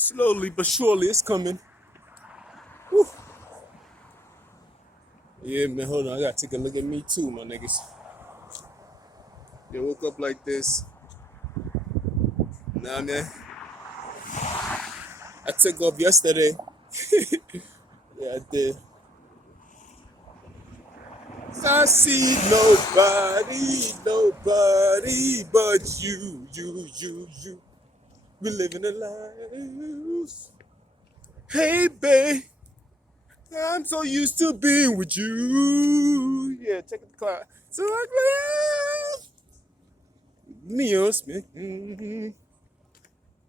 Slowly but surely, it's coming. Whew. Yeah, man, hold on. I gotta take a look at me too, my niggas. They woke up like this. Nah, man. I took off yesterday. Yeah, I did. I see nobody but you. We living a life. Hey, babe, I'm so used to being with you. Yeah, check the clock. So I Neo Smith.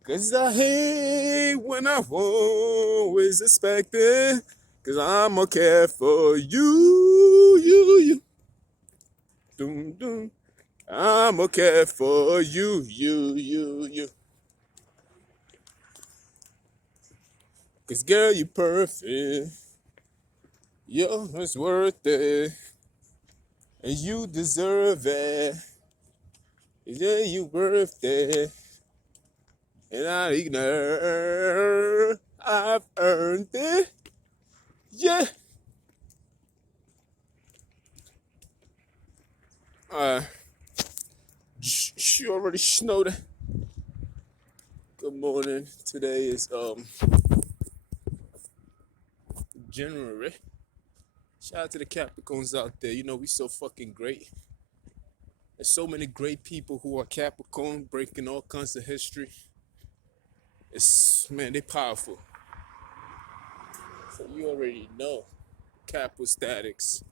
Cause I hate when I always expecting. Cause I'ma care for you. Doom, doom. I'ma care for you. Cause girl, you perfect. Yo, it's worth it. And you deserve it. Yeah, you worth it. And I've earned it. Yeah. Uh, she already snowed it. Good morning. Today is January. Shout out to the Capricorns out there. You know we so fucking great. There's so many great people who are Capricorn, breaking all kinds of history. They powerful. So you already know. Capo statics.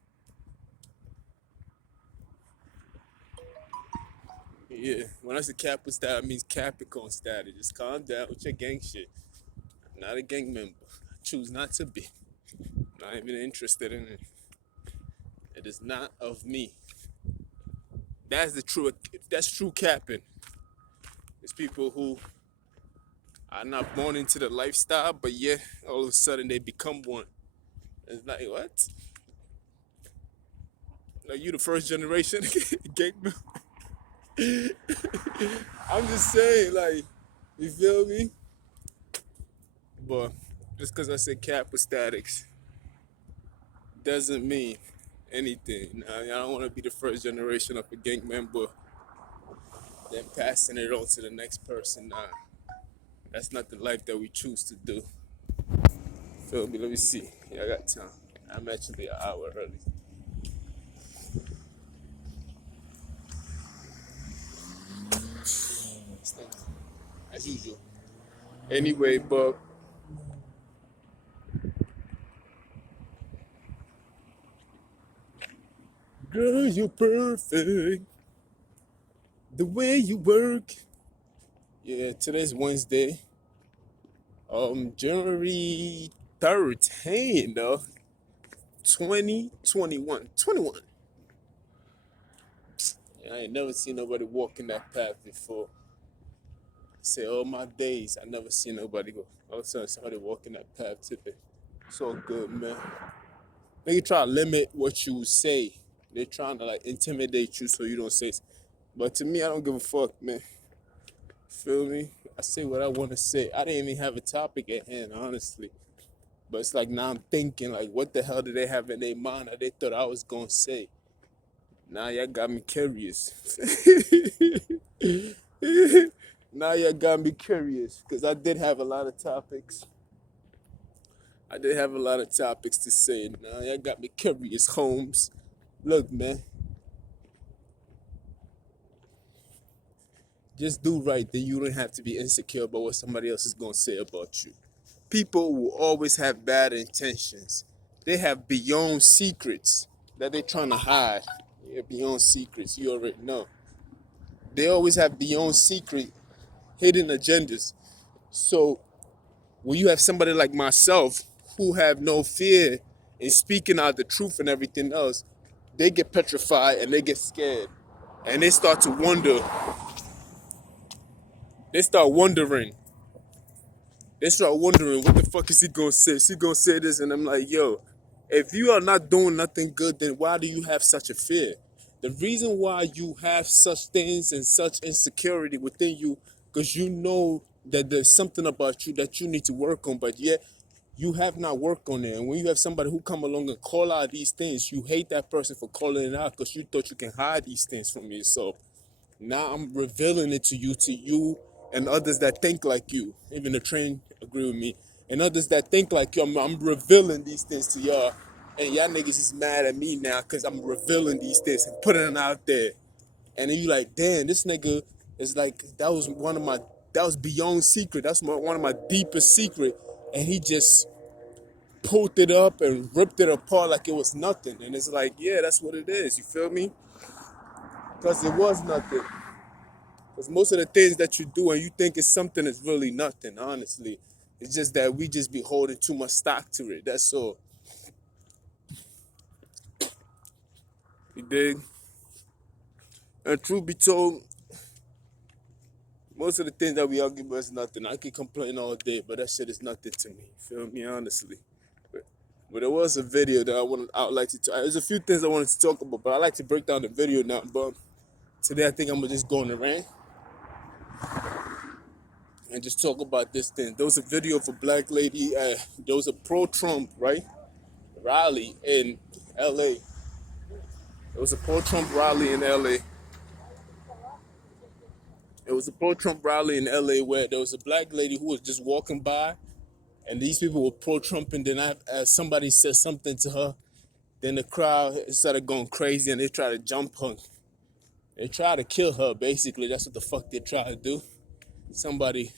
Yeah, when I say Capo static, I mean Capricorn static. Just calm down with your gang shit. I'm not a gang member. I choose not to be. Not even interested in it. It is not of me. That's true capping. It's people who are not born into the lifestyle, but yeah, all of a sudden they become one. It's like, what? Like you the first generation gang member? I'm just saying, like, you feel me? But just because I said Kappa statics doesn't mean anything. I don't want to be the first generation of a gang member, then passing it on to the next person. Nah, that's not the life that we choose to do. Feel me? Let me see. Yeah, I got time. I'm actually an hour early. As usual. Anyway, but girl, you're perfect. The way you work. Yeah, today's Wednesday. January 13th, though. 2021. 21. Yeah, I ain't never seen nobody walking that path before. Say all my days, I never seen nobody go. All of a sudden, somebody walking that path today. It's all good, man. They try to limit what you say. They trying to like intimidate you so you don't say. But to me, I don't give a fuck, man. Feel me? I say what I want to say. I didn't even have a topic at hand, honestly. But it's like now I'm thinking, like, what the hell did they have in their mind that they thought I was gonna say? Now y'all got me curious. Now y'all got me curious because I did have a lot of topics. I did have a lot of topics to say. Now y'all got me curious, Holmes. Look, man. Just do right, then you don't have to be insecure about what somebody else is gonna say about you. People will always have bad intentions. They have beyond secrets that they're trying to hide. Yeah, beyond secrets, you already know. They always have beyond secret hidden agendas. So when you have somebody like myself who have no fear in speaking out the truth and everything else, they get petrified and they get scared. And they start to wonder. They start wondering. They start wondering, what the fuck is he gonna say? Is he gonna say this? And I'm like, yo, if you are not doing nothing good, then why do you have such a fear? The reason why you have such things and such insecurity within you, because you know that there's something about you that you need to work on, but yet you have not worked on it. And when you have somebody who come along and call out these things, you hate that person for calling it out because you thought you can hide these things from yourself. Now I'm revealing it to you and others that think like you. Even the train agree with me. And others that think like you, I'm revealing these things to y'all. And y'all niggas is mad at me now because I'm revealing these things and putting them out there. And then you like, damn, this nigga is like, that was beyond secret. That's one of my deepest secret. And he just pulled it up and ripped it apart like it was nothing. And it's like, yeah, that's what it is. You feel me? Because it was nothing. Because most of the things that you do and you think is something is really nothing, honestly. It's just that we just be holding too much stock to it. That's all. You dig? And truth be told, most of the things that we argue about is nothing. I could complain all day, but that shit is nothing to me. Feel me? Honestly. But there was a video that I would like to talk. There's a few things I wanted to talk about, but I like to break down the video now. But today I think I'm gonna just go on the rant and just talk about this thing. There was a video of a black lady. There was a pro-Trump, right, rally in L.A. It was a pro-Trump rally in L.A. It was a pro-Trump rally in L.A. where there was a black lady who was just walking by, and these people were pro-Trump, and then somebody said something to her. Then the crowd started going crazy, and they tried to jump her. They tried to kill her, basically. That's what the fuck they tried to do. Somebody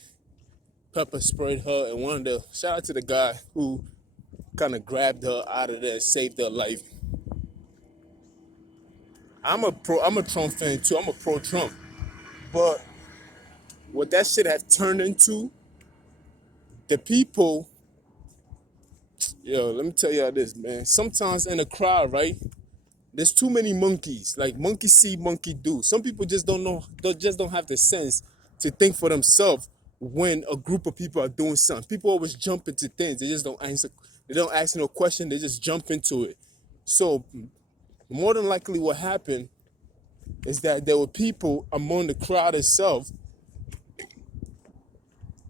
pepper sprayed her, and shout out to the guy who kind of grabbed her out of there and saved her life. I'm a Trump fan too. I'm a pro-Trump. But what that shit have turned into, the people, let me tell y'all this, man. Sometimes in a crowd, right, there's too many monkeys. Like monkey see, monkey do. Some people just don't know, just don't have the sense to think for themselves when a group of people are doing something. People always jump into things. They just don't answer. They don't ask no question. They just jump into it. So more than likely what happened is that there were people among the crowd itself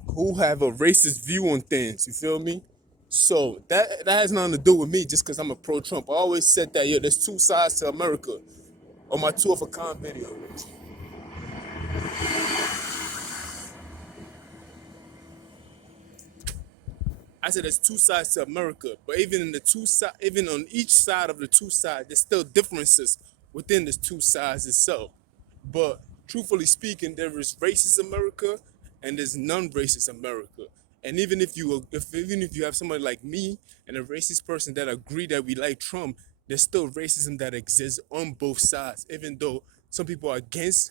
who have a racist view on things. You feel me? So that has nothing to do with me just because I'm a pro-Trump. I always said that, there's two sides to America on my 2 of a kind video. I said there's two sides to America, but even on each side of the two sides, there's still differences within the two sides itself. But truthfully speaking, there is racist America and there's non-racist America. And even if you have somebody like me and a racist person that agree that we like Trump, there's still racism that exists on both sides. Even though some people are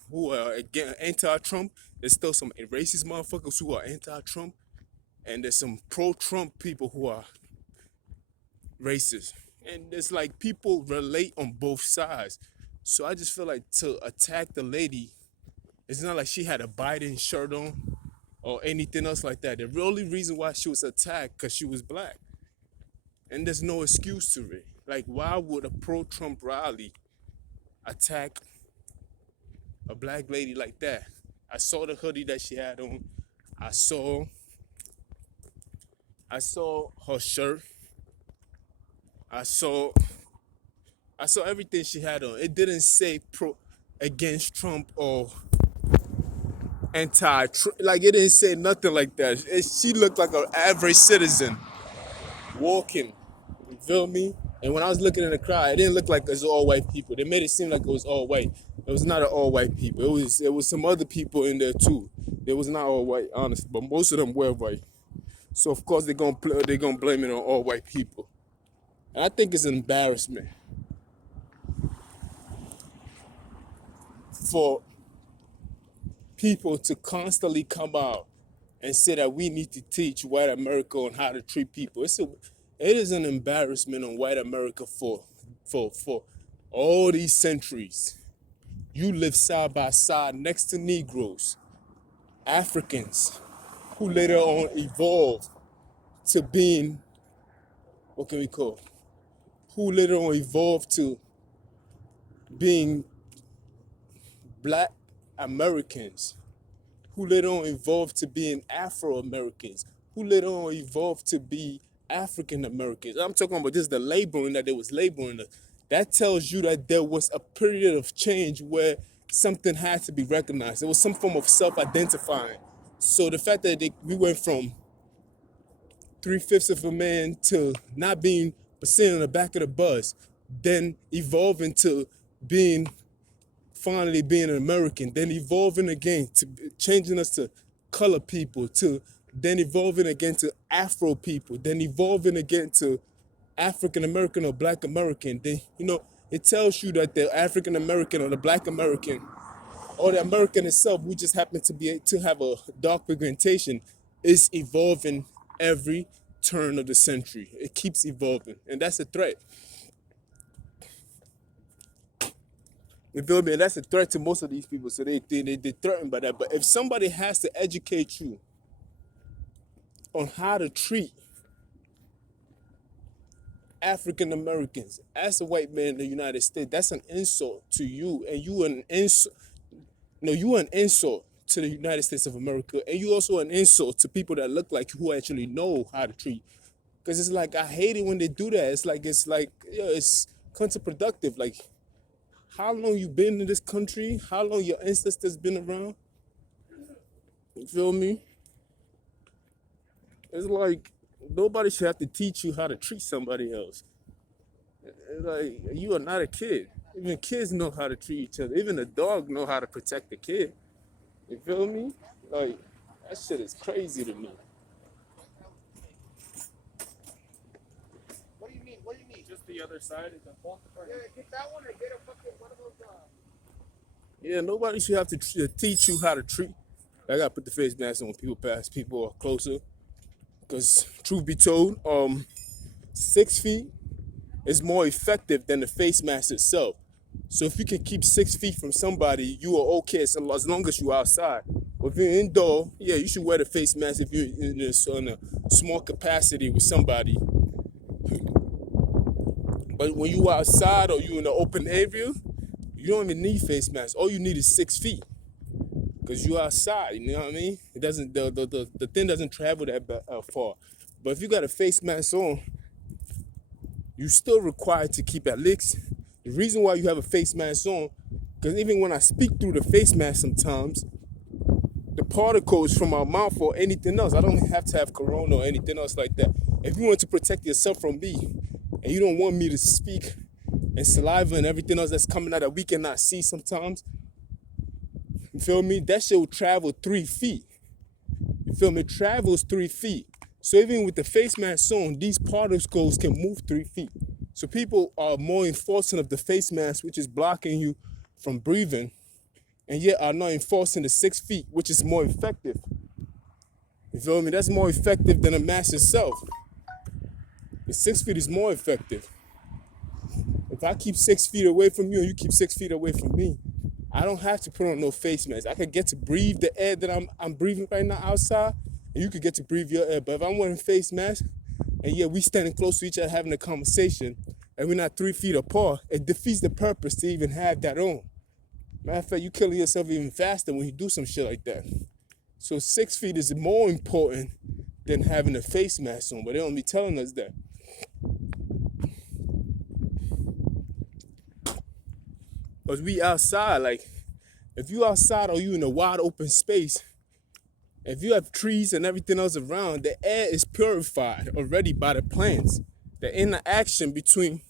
who are anti-Trump, there's still some racist motherfuckers who are anti-Trump. And there's some pro-Trump people who are racist. And it's like people relate on both sides. So I just feel like to attack the lady, it's not like she had a Biden shirt on or anything else like that. The only reason why she was attacked because she was black. And there's no excuse to it. Like, why would a pro-Trump rally attack a black lady like that? I saw the hoodie that she had on. I saw her shirt. I saw everything she had on. It didn't say against Trump or anti-Trump. Like, it didn't say nothing like that. She looked like an average citizen walking. You feel me? And when I was looking in the crowd, it didn't look like it was all white people. They made it seem like it was all white. It was not all white people. It was some other people in there too. It was not all white, honestly, but most of them were white. So of course they're gonna blame it on all white people. And I think it's an embarrassment for people to constantly come out and say that we need to teach white America on how to treat people. It is an embarrassment on white America for all these centuries. You live side by side next to Negroes, Africans, who later on evolved to being, who later on evolved to being black Americans who later on evolved to being Afro-Americans, who later on evolved to be African Americans. I'm talking about just the labeling that they was labeling us. That tells you that there was a period of change where something had to be recognized. There was some form of self-identifying. So the fact that we went from 3/5 of a man to not being sitting on the back of the bus, then evolving to being finally being an American, then evolving again to changing us to color people, to then evolving again to Afro people, then evolving again to African American or Black American. Then it tells you that the African American or the Black American or the American itself, we just happen to have a dark pigmentation, is evolving every turn of the century. It keeps evolving, and that's a threat. You feel me? And that's a threat to most of these people. So they're threatened by that. But if somebody has to educate you on how to treat African Americans as a white man in the United States, that's an insult to you. And you an insult. No, you are an insult to the United States of America. And you also an insult to people that look like you who actually know how to treat. Because it's like, I hate it when they do that. It's like it's counterproductive. Like, how long you been in this country? How long your ancestors been around? You feel me? It's like nobody should have to teach you how to treat somebody else. It's like, you are not a kid. Even kids know how to treat each other. Even a dog know how to protect the kid. You feel me? Like, that shit is crazy to me. What do you mean? What do you mean? Just the other side is a false Yeah, get that one and get a fucking one of those. Yeah, nobody should have to teach you how to treat. I gotta put the face mask on when people pass. People are closer. Because truth be told, 6 feet is more effective than the face mask itself. So if you can keep 6 feet from somebody, you are okay as long as you're outside. But if you're indoor, yeah, you should wear the face mask if you're in a small capacity with somebody. But when you outside or you in the open area, you don't even need face masks. All you need is 6 feet. Because you're outside, you know what I mean? It doesn't the thing doesn't travel that far. But if you got a face mask on, you're still required to keep at least. The reason why you have a face mask on, because even when I speak through the face mask sometimes, the particles from my mouth or anything else, I don't have to have corona or anything else like that. If you want to protect yourself from me, and you don't want me to speak and saliva and everything else that's coming out that we cannot see sometimes, you feel me? That shit will travel 3 feet. You feel me? It travels 3 feet. So even with the face mask on, these particles can move 3 feet. So people are more enforcing of the face mask, which is blocking you from breathing, and yet are not enforcing the 6 feet, which is more effective. You feel me? That's more effective than a mask itself. The 6 feet is more effective. If I keep 6 feet away from you and you keep 6 feet away from me, I don't have to put on no face mask. I could get to breathe the air that I'm breathing right now outside, and you could get to breathe your air. But if I'm wearing a face mask, and yeah, we standing close to each other having a conversation, and we're not 3 feet apart, it defeats the purpose to even have that on. Matter of fact, you killing yourself even faster when you do some shit like that. So 6 feet is more important than having a face mask on, but they don't be telling us that. Because we outside, like, if you outside or you in a wide open space, if you have trees and everything else around, the air is purified already by the plants. The interaction between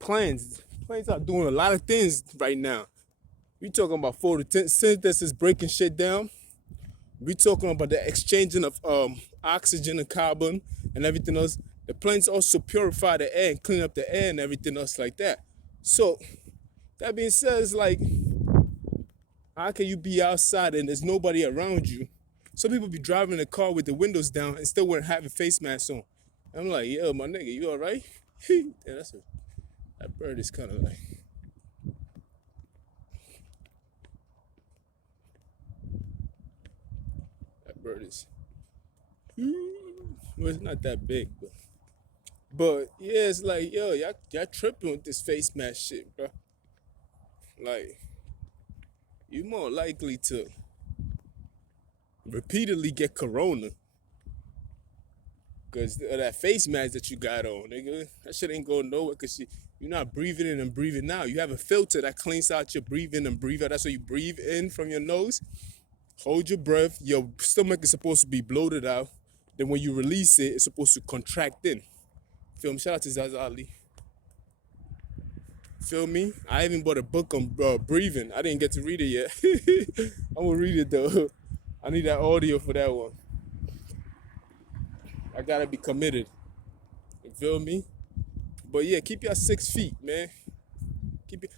plants are doing a lot of things right now. We talking about photosynthesis breaking shit down. We talking about the exchanging of oxygen and carbon and everything else. The plants also purify the air and clean up the air and everything else like that. So that being said, it's like, how can you be outside and there's nobody around you? Some people be driving a car with the windows down and still wearing having face masks on. I'm like, yo, my nigga, you all right? Yeah, that bird is kind of like. That bird is. Well, it's not that big, but yeah, it's like, yo, y'all tripping with this face mask shit, bro. Like, you more likely to repeatedly get corona. Cause that face mask that you got on, nigga, that shit ain't going nowhere. Cause you're not breathing in and breathing out. You have a filter that cleans out your breathe in and breathe out. That's why you breathe in from your nose, hold your breath. Your stomach is supposed to be bloated out. Then when you release it, it's supposed to contract in. Feel me? Shout out to Zaza Ali. Feel me? I even bought a book on breathing. I didn't get to read it yet. I'm gonna read it though. I need that audio for that one. I gotta be committed. You feel me? But yeah, keep your 6 feet, man. Keep it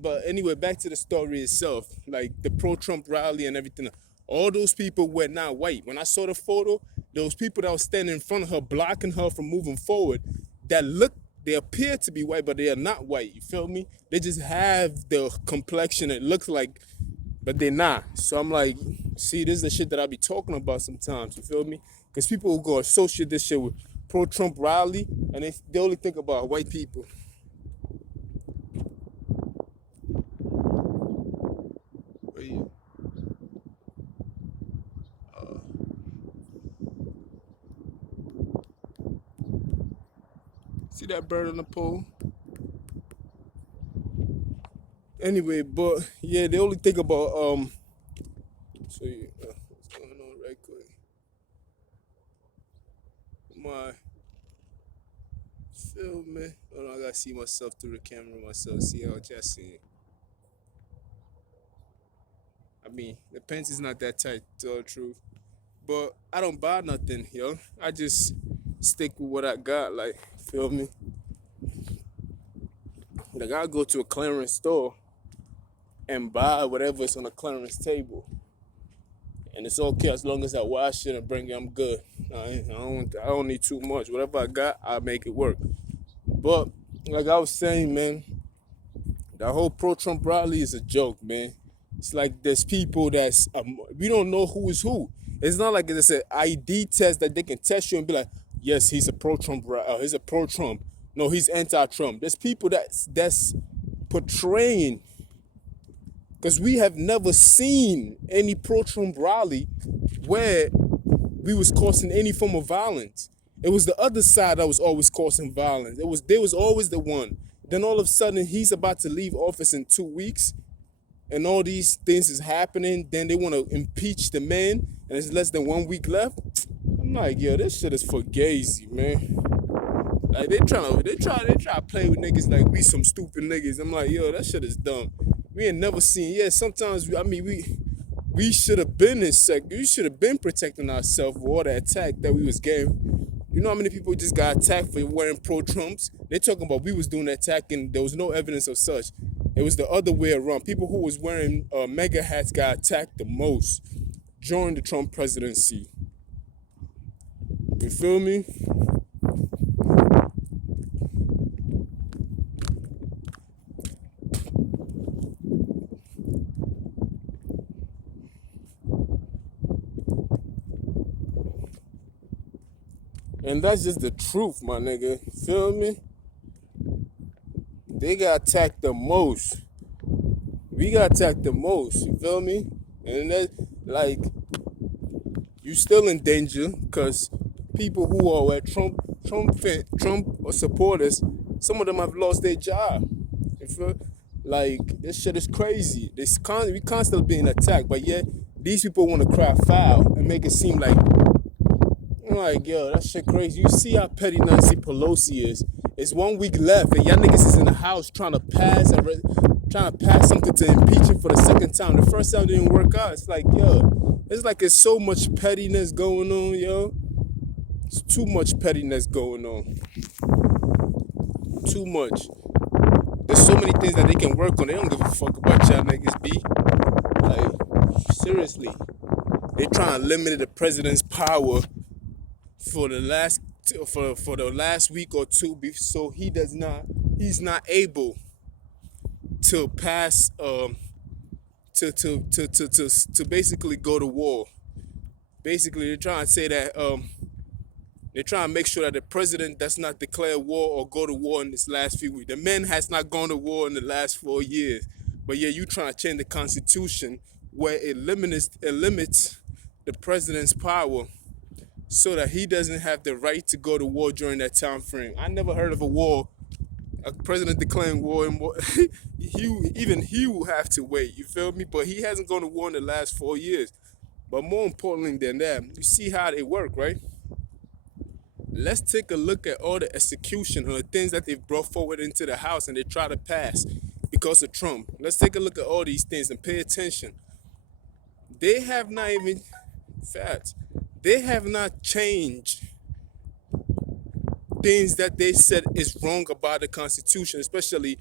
but anyway, back to the story itself. Like the pro-Trump rally and everything. All those people were not white. When I saw the photo, those people that were standing in front of her, blocking her from moving forward, they appear to be white, but they are not white. You feel me? They just have the complexion it looks like, but they're not. So I'm like, see, this is the shit that I be talking about sometimes. You feel me? Because people will go associate this shit with pro-Trump rally, and they only think about white people. But yeah. See that bird on the pole? Anyway, but yeah, they only think about so yeah, what's going on right quick? My feel me? Hold on, I gotta see myself through the camera myself, see how y'all see it. I mean, the pants is not that tight, to tell the truth. But I don't buy nothing, yo. I just stick with what I got, like, feel me? Like, I go to a clearance store and buy whatever's on the clearance table. And it's okay as long as I wash it and bring it, I'm good. I don't need too much. Whatever I got, I make it work. But, like I was saying, man, the whole pro-Trump rally is a joke, man. It's like there's people we don't know who is who. It's not like it's an ID test that they can test you and be like, yes, he's a pro-Trump, he's a pro-Trump. No, he's anti-Trump. There's people that's portraying, because we have never seen any pro-Trump rally where we was causing any form of violence. It was the other side that was always causing violence. They was always the one. Then all of a sudden he's about to leave office in 2 weeks, and all these things is happening. Then they want to impeach the man, and it's less than 1 week left. I'm like, yo, this shit is fugazi, man. Like they try to play with niggas like we some stupid niggas. I'm like, yo, that shit is dumb. We ain't never seen. Yeah, sometimes we should have been we should have been protecting ourselves with all the attack that we was getting. You know how many people just got attacked for wearing pro-Trumps? They talking about we was doing the attack and there was no evidence of such. It was the other way around. People who was wearing mega hats got attacked the most during the Trump presidency. You feel me? And that's just the truth, my nigga. Feel me? They got attacked the most. We got attacked the most. You feel me? And that, like, you still in danger because people who are Trump supporters, some of them have lost their job. You feel? Like, this shit is crazy. We constantly being attacked, but yet these people want to cry foul and make it seem like, I'm like, yo, that shit crazy. You see how petty Nancy Pelosi is. It's 1 week left, and y'all niggas is in the house trying to pass something to impeach him for the second time. The first time didn't work out. It's like, yo, it's so much pettiness going on, yo. It's too much pettiness going on. Too much. There's so many things that they can work on. They don't give a fuck about y'all niggas, B. Like, seriously. They trying to limit the president's power for the last week or two, so he's not able to pass to basically go to war. Basically, they're trying to say that they're trying to make sure that the president does not declare war or go to war in this last few weeks. The man has not gone to war in the last 4 years, but yeah, you trying to change the Constitution where it limits the president's power so that he doesn't have the right to go to war during that time frame. I never heard of a war, a president declaring war, and war. He will have to wait. You feel me? But he hasn't gone to war in the last 4 years. But more importantly than that, you see how they work, right? Let's take a look at all the execution or the things that they've brought forward into the House and they try to pass because of Trump. Let's take a look at all these things and pay attention. They have not even, facts, they have not changed things that they said is wrong about the Constitution, especially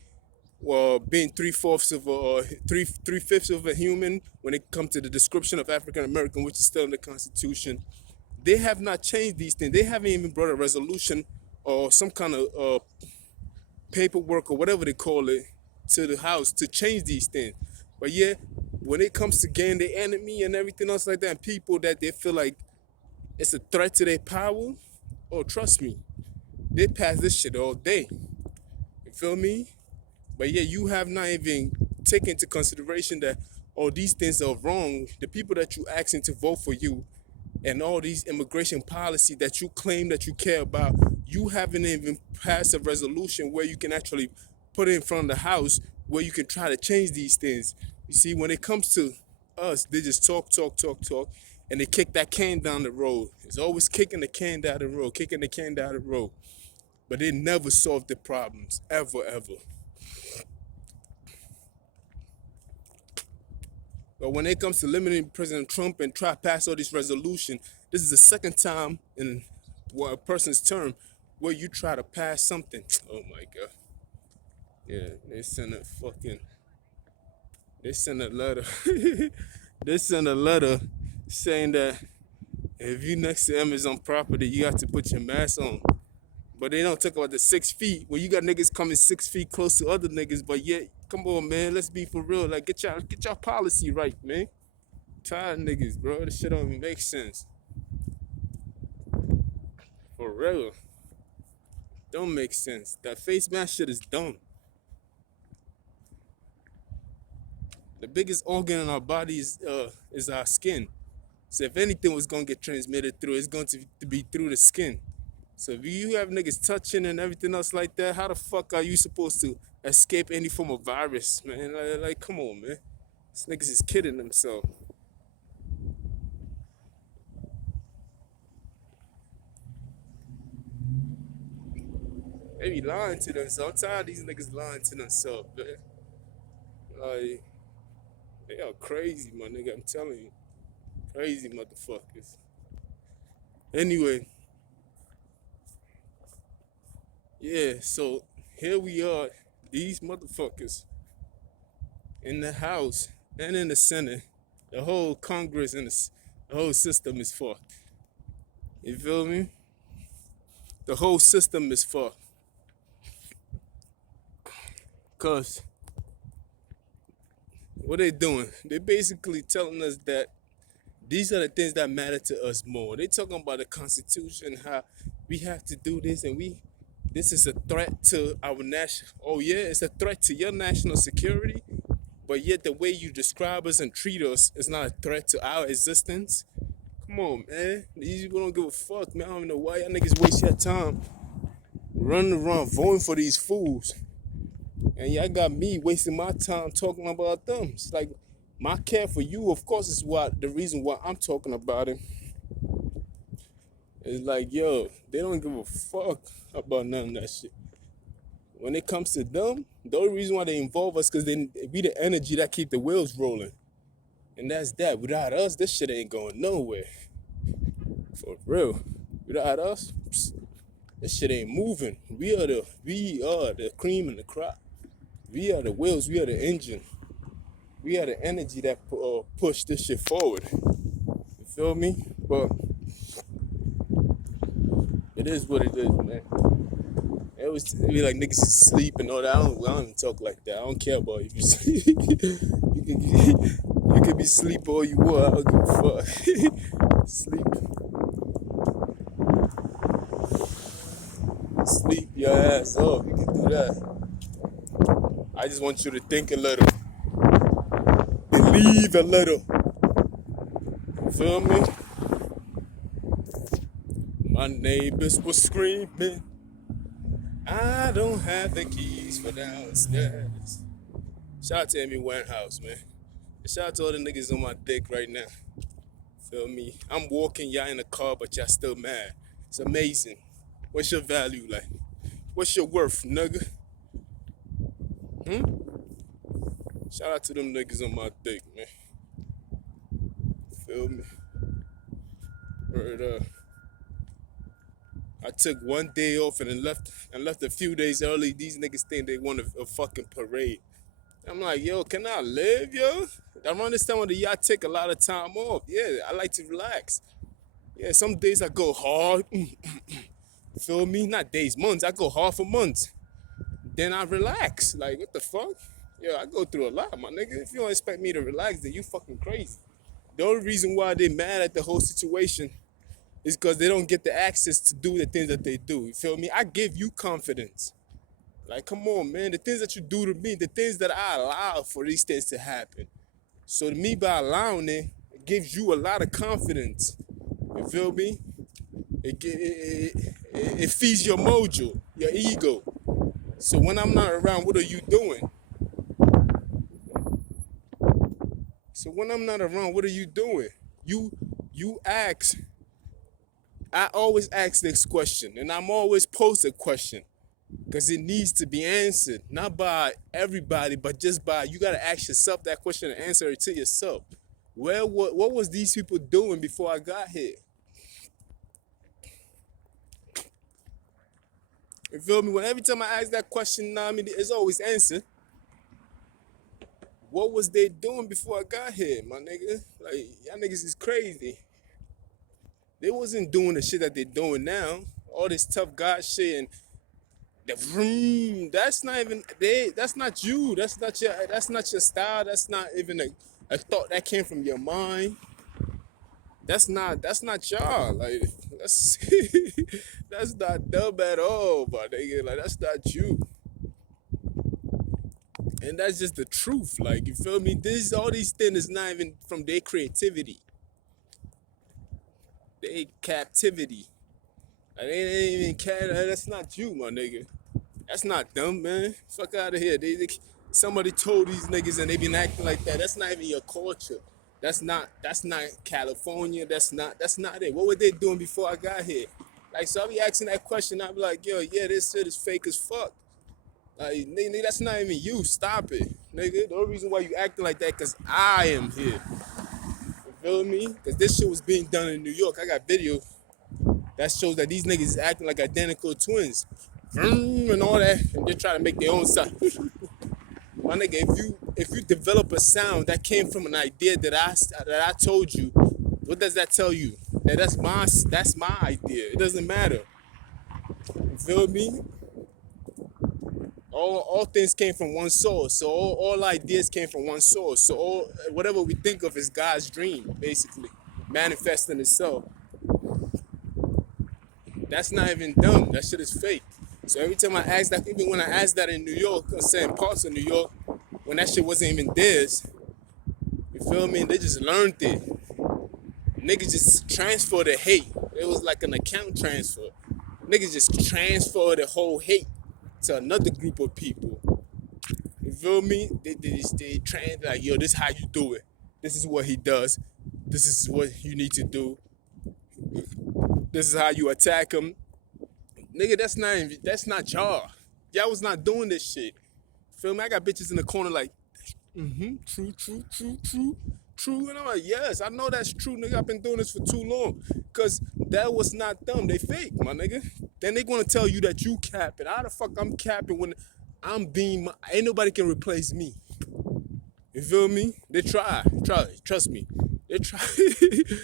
being three-fourths of three-fifths of a human when it comes to the description of African American, which is still in the Constitution. They have not changed these things. They haven't even brought a resolution or some kind of paperwork or whatever they call it to the House to change these things. But yeah, when it comes to getting the enemy and everything else like that, and people that they feel like it's a threat to their power, oh, trust me, they pass this shit all day. You feel me? But yeah, you have not even taken into consideration that all these things are wrong. The people that you asking to vote for you and all these immigration policy that you claim that you care about, you haven't even passed a resolution where you can actually put it in front of the House where you can try to change these things. You see, when it comes to us, they just talk, and they kick that can down the road. It's always kicking the can down the road, but they never solve the problems, ever. But when it comes to limiting President Trump and try to pass all these resolutions, this is the second time in a person's term where you try to pass something. Oh my God. Yeah, they sent a letter. They sent a letter saying that if you next to Amazon property, you have to put your mask on. But they don't talk about the 6 feet. Well, you got niggas coming 6 feet close to other niggas, but yet, come on, man, let's be for real. Like, get your policy right, man. Tired of niggas, bro. This shit don't even make sense. For real. Don't make sense. That face mask shit is dumb. The biggest organ in our body is our skin. So if anything was gonna get transmitted through, it's going to be through the skin. So if you have niggas touching and everything else like that, how the fuck are you supposed to escape any form of virus, man? Like come on, man. These niggas is kidding themselves. They be lying to themselves. I'm tired of these niggas lying to themselves, man. Like, they are crazy, my nigga. I'm telling you. Crazy motherfuckers. Anyway. Yeah, so here we are. These motherfuckers in the House and in the Senate. The whole Congress and the whole system is fucked. You feel me? The whole system is fucked. Because what they doing? They basically telling us that these are the things that matter to us more. They talking about the Constitution, how we have to do this, and this is a threat to our national. Oh yeah, it's a threat to your national security, but yet the way you describe us and treat us is not a threat to our existence. Come on, man. These people don't give a fuck, man. I don't know why y'all niggas waste your time running around voting for these fools. And y'all got me wasting my time talking about them. It's like my care for you, of course, is the reason why I'm talking about it. It's like, yo, they don't give a fuck about none of that shit. When it comes to them, the only reason why they involve us because they be the energy that keep the wheels rolling. And that's that. Without us, this shit ain't going nowhere. For real. Without us, this shit ain't moving. We are the cream and the crop. We are the wheels. We are the engine. We are the energy that push this shit forward. You feel me? But it is what it is, man. It be like niggas sleep and all that. I don't even talk like that. I don't care about if you sleep. you can be sleep all you want. I don't give a fuck. Sleep your ass off. You can do that. I just want you to think a little. Believe a little. Feel me? My neighbors were screaming, I don't have the keys for downstairs. Shout out to Amy Winehouse, man. And shout out to all the niggas on my dick right now. Feel me? I'm walking, y'all in the car, but y'all still mad. It's amazing. What's your value like? What's your worth, nigga? Shout out to them niggas on my dick, man. Feel me? Word up. I took one day off and then left a few days early. These niggas think they want a fucking parade. I'm like, yo, can I live, yo? I don't understand why y'all take a lot of time off. Yeah, I like to relax. Yeah, some days I go hard. Feel me? Not days, months. I go hard for months. Then I relax. Like, what the fuck? Yeah, I go through a lot, my nigga. If you don't expect me to relax, then you fucking crazy. The only reason why they mad at the whole situation is because they don't get the access to do the things that they do. You feel me? I give you confidence. Like, come on, man. The things that you do to me, the things that I allow for these things to happen. So to me, by allowing it, it gives you a lot of confidence. You feel me? It feeds your mojo, your ego. So when I'm not around, what are you doing? So when I'm not around, what are you doing? You ask. I always ask this question, and I'm always pose a question, because it needs to be answered, not by everybody, but just by, you gotta ask yourself that question and answer it to yourself. Well, what was these people doing before I got here? You feel me? When every time I ask that question, I mean, it's always answered. What was they doing before I got here, my nigga? Like, y'all niggas is crazy. They wasn't doing the shit that they're doing now. All this tough God shit and the vroom. That's not even that's not you. That's not your style. That's not even a thought that came from your mind. That's not y'all. Like, that's that's not dumb at all, my nigga. Like, that's not you. And that's just the truth. Like, you feel me? All these things is not even from their creativity. They captivity. Like, they ain't even care. That's not you, my nigga. That's not them, man. Fuck out of here. Somebody told these niggas and they been acting like that. That's not even your culture. That's not California. That's not it. What were they doing before I got here? Like, so I be asking that question. I be like, yo, yeah, this shit is fake as fuck. Like, nigga, that's not even you. Stop it, nigga. The only reason why you acting like that, because I am here. You feel me? Because this shit was being done in New York. I got video that shows that these niggas is acting like identical twins. And all that. And they're trying to make their own sound. My nigga, if you develop a sound that came from an idea that I told you, what does that tell you? That that's my idea. It doesn't matter. You feel me? All things came from one source. So all ideas came from one source. So whatever we think of is God's dream, basically, manifesting itself. That's not even dumb. That shit is fake. So every time I ask that, even when I asked that in New York, or saying parts of New York, when that shit wasn't even theirs, you feel me? They just learned it. Niggas just transferred the hate. It was like an account transfer. Niggas just transferred the whole hate to another group of people. You feel me? They train like, yo, this is how you do it. This is what he does. This is what you need to do. This is how you attack him. Nigga, that's not y'all. Y'all was not doing this shit. Feel me? I got bitches in the corner like, true. And I'm like, yes, I know that's true, nigga. I've been doing this for too long. Because that was not them. They fake, my nigga. Then they gonna tell you that you capping. How the fuck I'm capping when I'm being ain't nobody can replace me. You feel me? They try. Trust me. They tried it.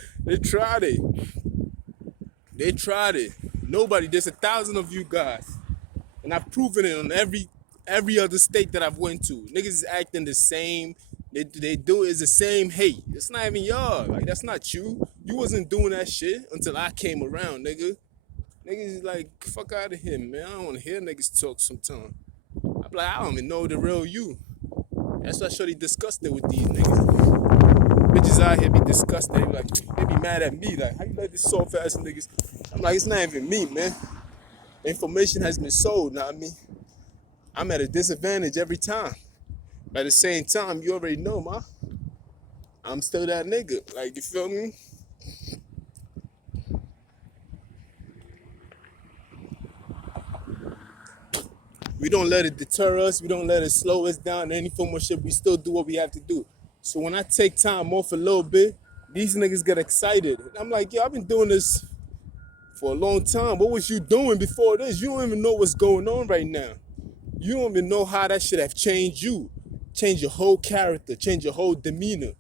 They tried it. Nobody. There's 1,000 of you guys, and I've proven it on every other state that I've went to. Niggas is acting the same. They do is the same hate. It's not even y'all. Like, that's not you. You wasn't doing that shit until I came around, nigga. Niggas is like, fuck out of here, man. I don't want to hear niggas talk sometimes. I'm like, I don't even know the real you. That's why Shorty discussed it with these niggas. Bitches out here be disgusted. They be like, they be mad at me. Like, how you let this soft ass niggas? I'm like, it's not even me, man. Information has been sold. Now I mean, I'm at a disadvantage every time. But at the same time, you already know, ma. I'm still that nigga. Like, you feel me? We don't let it deter us. We don't let it slow us down. Any form of shit, we still do what we have to do. So when I take time off a little bit, these niggas get excited. And I'm like, yo, I've been doing this for a long time. What was you doing before this? You don't even know what's going on right now. You don't even know how that should have changed you. Change your whole character, change your whole demeanor.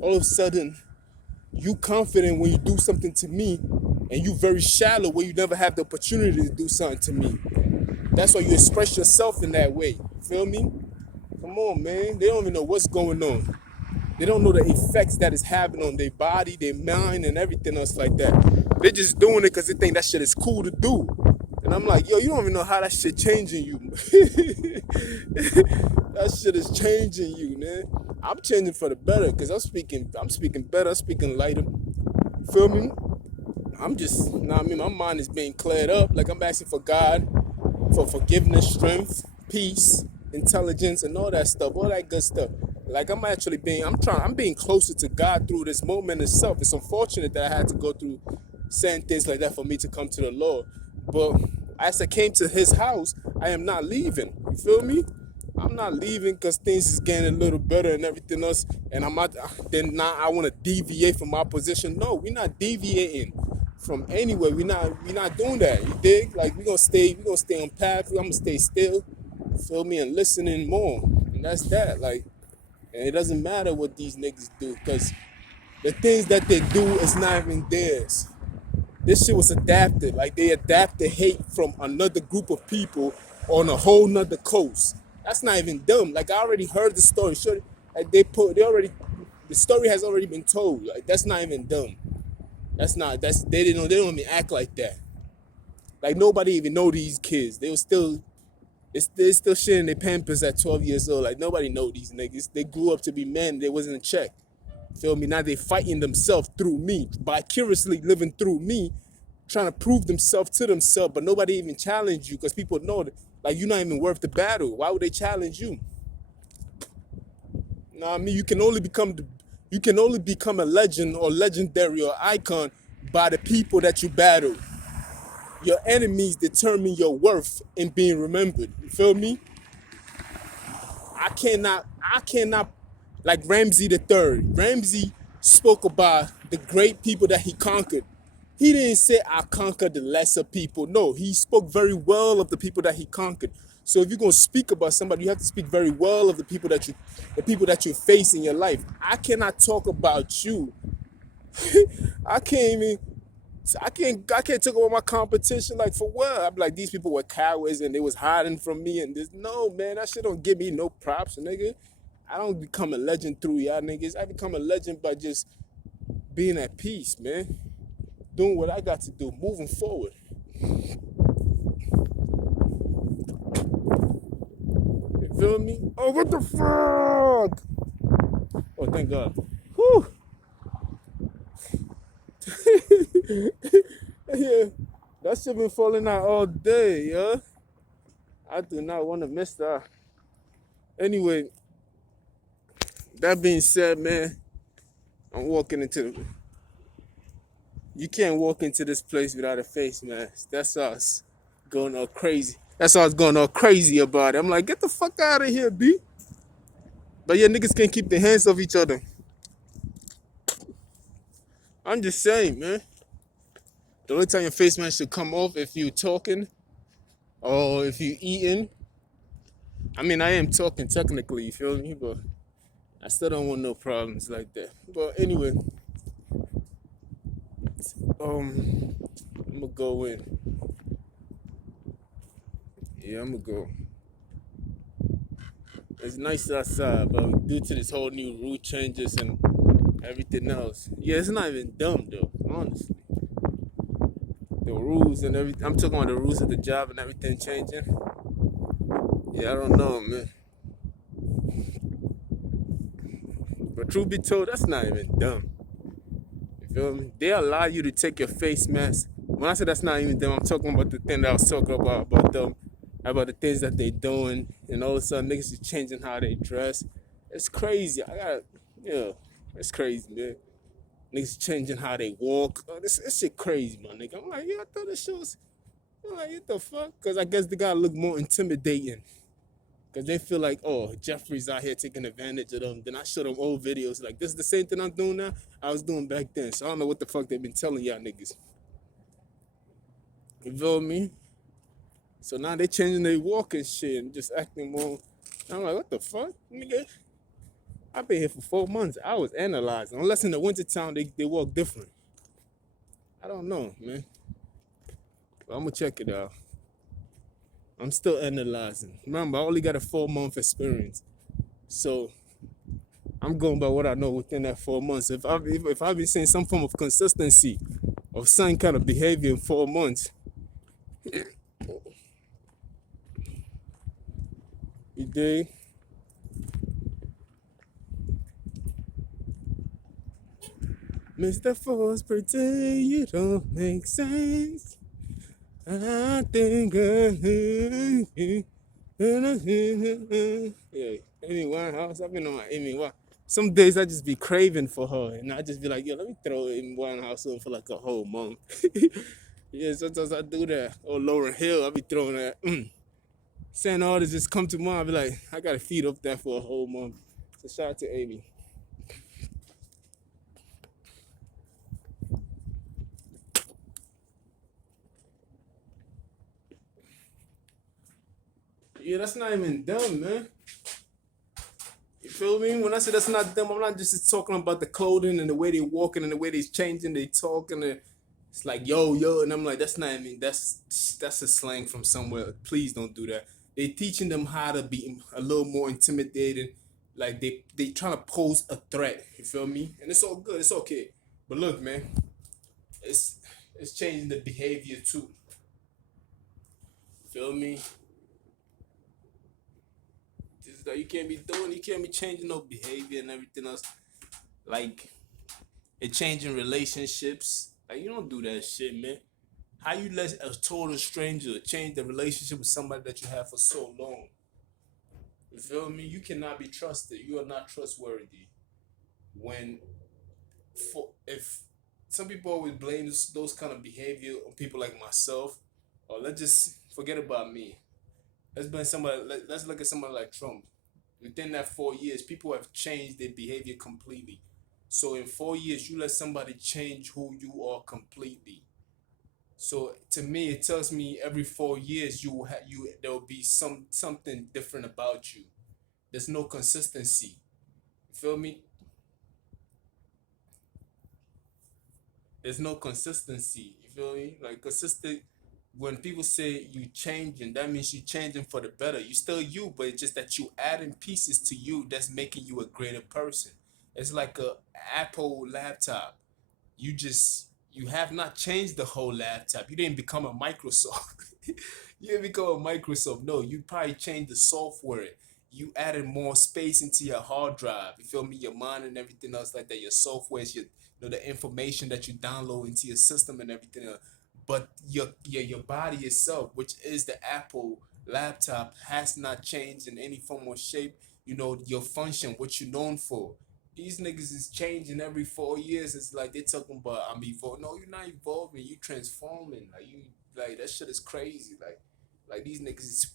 All of a sudden, you confident when you do something to me, and you very shallow when you never have the opportunity to do something to me. That's why you express yourself in that way. Feel me? Come on, man. They don't even know what's going on. They don't know the effects that it's having on their body, their mind, and everything else like that. They're just doing it because they think that shit is cool to do. And I'm like, yo, you don't even know how that shit changing you. That shit is changing you, man. I'm changing for the better because I'm speaking better, I'm speaking lighter. Feel me? I'm just, I mean, my mind is being cleared up. Like, I'm asking for God for forgiveness, strength, peace, intelligence, and all that stuff, all that good stuff. Like, I'm being closer to God through this moment itself. It's unfortunate that I had to go through certain things like that for me to come to the Lord. But as I came to his house, I am not leaving. You feel me? I'm not leaving because things is getting a little better and everything else. And then now I want to deviate from my position. No, we're not deviating from anywhere. We're not doing that. You dig? Like, we're gonna stay on path. I'm gonna stay still. Feel me? And listening more. And that's that. Like, and it doesn't matter what these niggas do, because the things that they do is not even theirs. This shit was adapted. Like, they adapted hate from another group of people on a whole nother coast. That's not even dumb. Like, I already heard the story. Sure, like the story has already been told. Like, that's not even dumb. They don't even act like that. Like, nobody even know these kids. They're still shitting their pampers at 12 years old. Like, nobody know these niggas. They grew up to be men. They wasn't in check. Feel me? Now they fighting themselves through me, vicariously living through me, trying to prove themselves to themselves, but nobody even challenge you because people know that, like, you're not even worth the battle. Why would they challenge you? You know what I mean? You can only become a legend or legendary or icon by the people that you battle. Your enemies determine your worth in being remembered. You feel me? I cannot, like Ramsey III. Ramsey spoke about the great people that he conquered. He didn't say, I conquered the lesser people. No, he spoke very well of the people that he conquered. So if you're gonna speak about somebody, you have to speak very well of the people that you face in your life. I cannot talk about you. I can't talk about my competition. Like, for what? I'm like, these people were cowards and they was hiding from me and this. No, man, that shit don't give me no props, nigga. I don't become a legend through y'all niggas. I become a legend by just being at peace, man. Doing what I got to do, moving forward. You feel me? Oh, what the fuck? Oh, thank God. Whew. Yeah, that shit been falling out all day, yeah. I do not want to miss that. Anyway, that being said, man, I'm walking into the... You can't walk into this place without a face mask. That's us going all crazy. That's us going all crazy about it. I'm like, get the fuck out of here, B. But yeah, niggas can't keep their hands off each other. I'm just saying, man. The only time your face mask should come off if you talking or if you eating. I mean, I am talking technically, you feel me? But I still don't want no problems like that. But anyway, I'm gonna go in. Yeah, I'm gonna go. It's nice outside, but due to this whole new rule changes and everything else, yeah, it's not even dumb though, honestly. The rules and everything. I'm talking about the rules of the job and everything changing. Yeah, I don't know, man. But truth be told, that's not even dumb. You feel me? They allow you to take your face mask. When I say that's not even dumb, I'm talking about the thing that I was talking about them, about the things that they doing, and all of a sudden niggas is changing how they dress. It's crazy. Yeah, it's crazy, man. Niggas changing how they walk. Oh, this shit crazy, my nigga. I'm like, yeah, I thought this shit was. I'm like, what the fuck? Because I guess they gotta look more intimidating. Because they feel like, oh, Jeffrey's out here taking advantage of them. Then I show them old videos. Like, this is the same thing I'm doing now I was doing back then. So I don't know what the fuck they've been telling y'all niggas. You feel me? So now they changing their walk and shit and just acting more. I'm like, what the fuck? Nigga, I've been here for 4 months. I was analyzing. Unless in the wintertime they walk different. I don't know, man. But I'm gonna check it out. I'm still analyzing. Remember, I only got a 4-month experience. So I'm going by what I know within that 4 months. If I've been seeing some form of consistency of some kind of behavior in 4 months, you dig? Mr. Force, pretend you don't make sense. I think yeah, Amy Winehouse. I've been on my Amy Winehouse. Some days I just be craving for her, and I just be like, yo, let me throw Amy Winehouse on for like a whole month. Yeah, sometimes I do that. Or Lauryn Hill, I be throwing that. Saying all this just come to mind. I be like, I gotta feed up that for a whole month. So shout out to Amy. Yeah, that's not even dumb, man. You feel me? When I say that's not them, I'm not just talking about the clothing and the way they walking and the way they changing, they talking. It's like yo, and I'm like, that's not. I mean, that's a slang from somewhere. Please don't do that. They teaching them how to be a little more intimidating. Like they trying to pose a threat. You feel me? And it's all good. It's okay. But look, man, it's it's changing the behavior too. Feel me? This is that you can't be doing. You can't be changing no behavior and everything else. Like it changing relationships. Like you don't do that shit, man. How you let a total stranger change the relationship with somebody that you have for so long? You feel me? You cannot be trusted. You are not trustworthy. When if some people always blame those kind of behavior on people like myself, or let's just forget about me. Let's look at somebody like Trump. Within that 4 years, people have changed their behavior completely. So in 4 years, you let somebody change who you are completely. So to me, it tells me every 4 years there will be something different about you. There's no consistency. You feel me? There's no consistency. You feel me? Like consistent. When people say you changing, that means you changing for the better. You still you, but it's just that you adding pieces to you that's making you a greater person. It's like a Apple laptop. You have not changed the whole laptop. You didn't become a Microsoft. You didn't become a Microsoft. No, you probably changed the software. You added more space into your hard drive. You feel me? Your mind and everything else like that. Your software, the information that you download into your system and everything else. But your body itself, which is the Apple laptop, has not changed in any form or shape. Your function, what you're known for. These niggas is changing every 4 years. It's like they talking about I'm evolving. No, you're not evolving. You transforming. Like that shit is crazy. Like these niggas is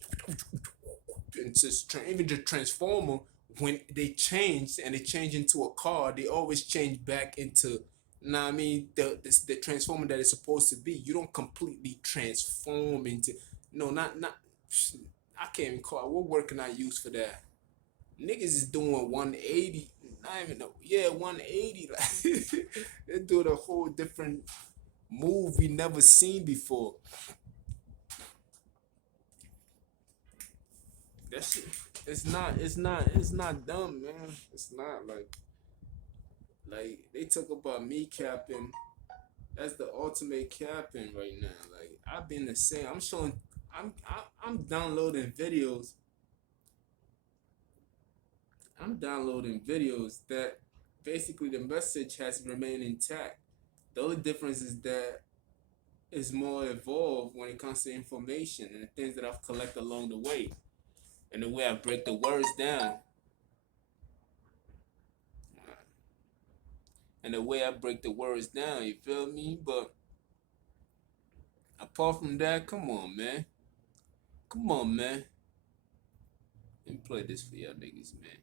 and just even the transformer when they change and they change into a car, they always change back into. Nah, I mean the transformer that it's supposed to be. You don't completely transform into. No, not. I can't even call it. What word can I use for that? Niggas is doing 180. Not even know. Yeah, 180. Like they're doing a whole different move we never seen before. That shit. It's not dumb, man. It's not like they talk about me capping. That's the ultimate capping right now. Like I've been the same. I'm downloading videos. I'm downloading videos that basically the message has remained intact. The only difference is that it's more evolved when it comes to information and the things that I've collected along the way, and the way I break the words down, and the way I break the words down. You feel me? But apart from that, come on, man. Come on, man. Let me play this for y'all niggas, man.